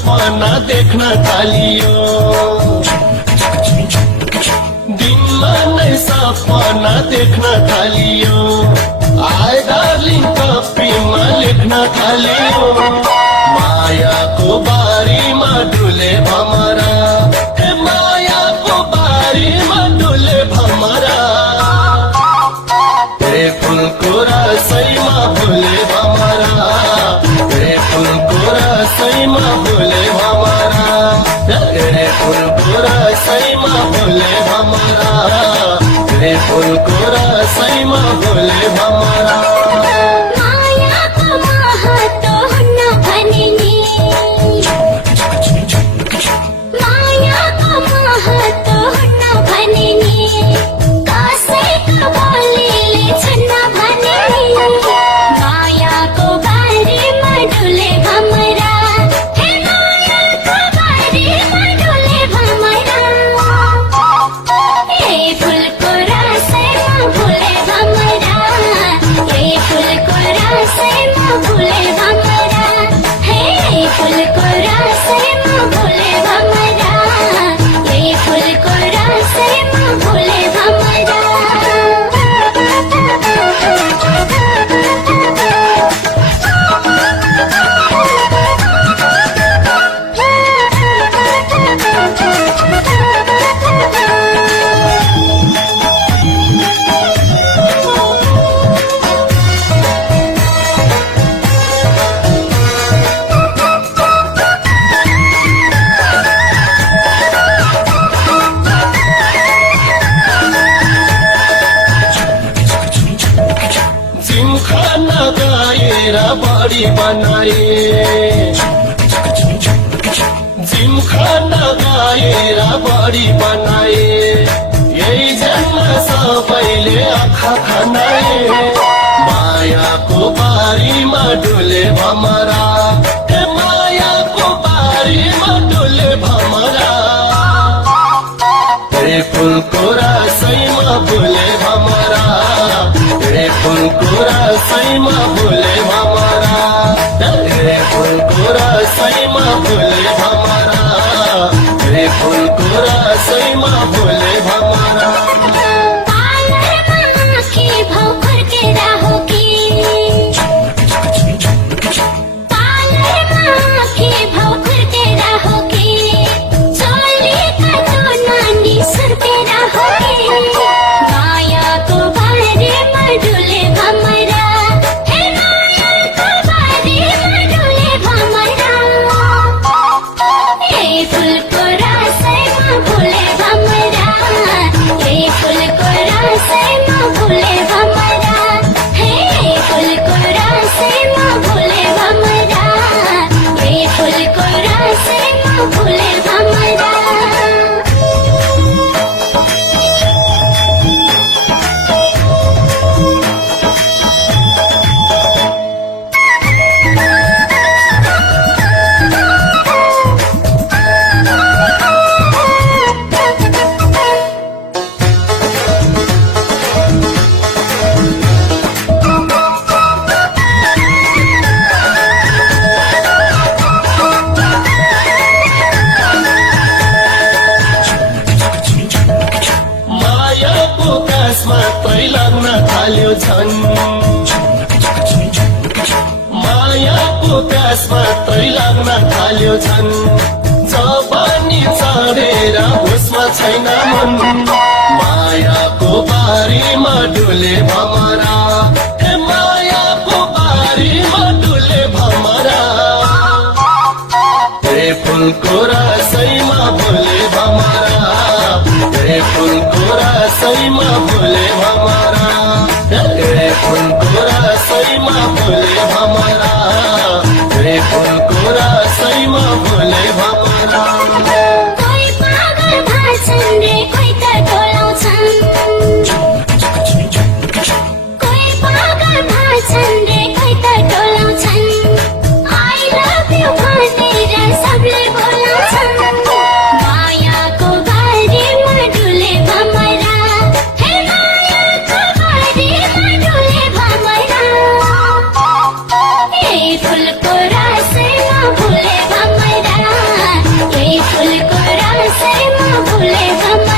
सपना देख्न थालियो दिनमा नै सपना देख्न थालियो आए डार्लिङ कपीमा लेख्न थालियो मायाको बारीमा डुले भमरा हे मायाको बारीमा डुले भमरा हे फुलको रसैमा भुले भमरा हे फुलको रसैमा भुले भमरा हे फुलको रसैमा भुले भमरा हे फुलको रसैमा भुले भमरा बड़ी बनाए जिमखाना गाएर बड़ी बनाए यही जन्म सबैले आँखा खनाए मायाको बारीमा डुले भमरा हे मायाको बारीमा डुले भमरा हे फुलको रसैमा भुले भमरा हे फुलको रसैमा भुले भमरा हे फुलको रसैमा भुले भमरा हे फुलको रसैमा भुले भमरा मायाको प्यासमा तै लाग्न थाल्यो छन् जवानी चढेर होसमा छैन मन मायाको बारीमा डुले भमरा हे मायाको बारीमा डुले भमरा हे फुलको रसैमा भुले भमरा फुलको रसैमा फुले भमरा फुलको रसैमा फुले भमरा फुलको रसैमा फुले भमरा कोही पागल भन्छन् रे कोही त डोलाउँछन् कोही पागल भन्छन् रे कोही त डोलाउँछन् आई लभ यु भनेर सबले बोलाउँछन् मायाको बारीमा डुले भमरा हे मायाको बारीमा डुले भमरा ए फुलको रसैमा फुले भमरा ए फुलको रसैमा फुले भमरा